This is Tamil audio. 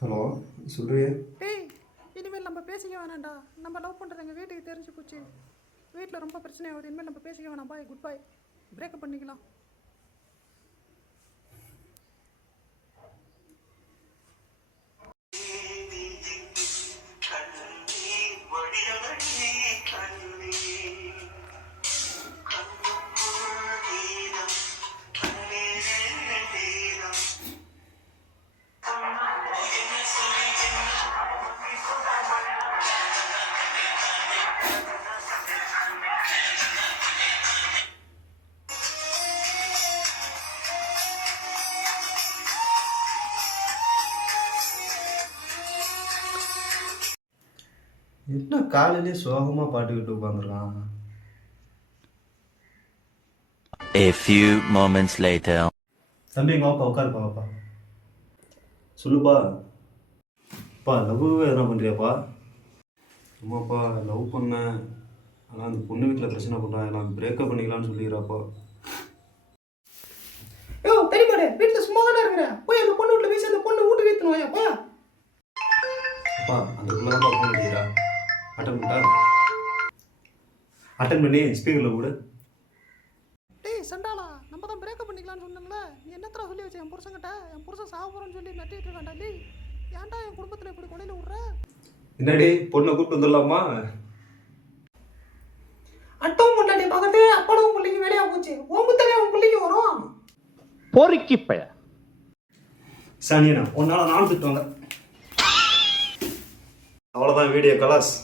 ஹலோ, சொல்றியே? டேய், இனிமேல் நம்ம பேசிக்க வேணாம்டா. நம்ம லவ் பண்ணுறது எங்கள் வீட்டுக்கு தெரிஞ்சு போச்சு. வீட்டில் ரொம்ப பிரச்சனை ஆகுது. இனிமேல் நம்ம பேசிக்க வேணாம். பாய், குட் பாய். பிரேக்கப் பண்ணிக்கலாம். என்ன காலையிலே சோகமாக பாட்டுக்கிட்டு உட்காந்துருக்கான்? A few moments later. தம்பி, எங்கள் வாப்பா உட்காருப்பா. வாப்பா சொல்லுப்பா. லவ் எதனா பண்ணுறியாப்பா? ஆமாப்பா, லவ் பண்ணேன். ஆனால் அந்த பொண்ணு வீட்டில் பிரச்சனை பண்ணுறான். நான் பிரேக்கப் பண்ணிக்கலான்னு சொல்லிடுறாப்பா. தெரியுமாடே, வீட்டில் சும்மா தானே இருக்கிறேன். போய் அந்த பொண்ணு வீட்டில் பேசி அந்த பொண்ணு வீட்டுக்கு ஏற்றணும். வாயாப்பா. அந்த பிள்ளை தான்ப்பா ஃபோன் அடிக்கிறா. அட்டன் பண்ணி ஸ்பீக்கரில் கூட. டேய் சண்டாளா, நம்ம தான் பிரேக்கப் பண்ணிக்கலாம்னு சொன்னோம்ல. நீ என்னத்தர சொல்லி வச்ச என் புருஷன்கிட்ட? என் புருஷன் சாக போகிறோன்னு சொல்லி நட்டிட்டு இருக்காண்டா. டேய், ஏன்டா என் குடும்பத்தில் இப்படி கொலையில் விட்ற? என்னடி, பொண்ணை கூப்பிட்டு வந்துடலாமா? அட்டவும் முன்னாடி பார்க்கறது அப்படவும் பிள்ளைக்கு வேலையா போச்சு. ஓம்புத்தனே அவன் பிள்ளைக்கு வரும். பொறுக்கி பைய சனியனா, உன்னால நான் திட்டுவாங்க. அவ்வளோதான், வீடியோ கலாஸ்.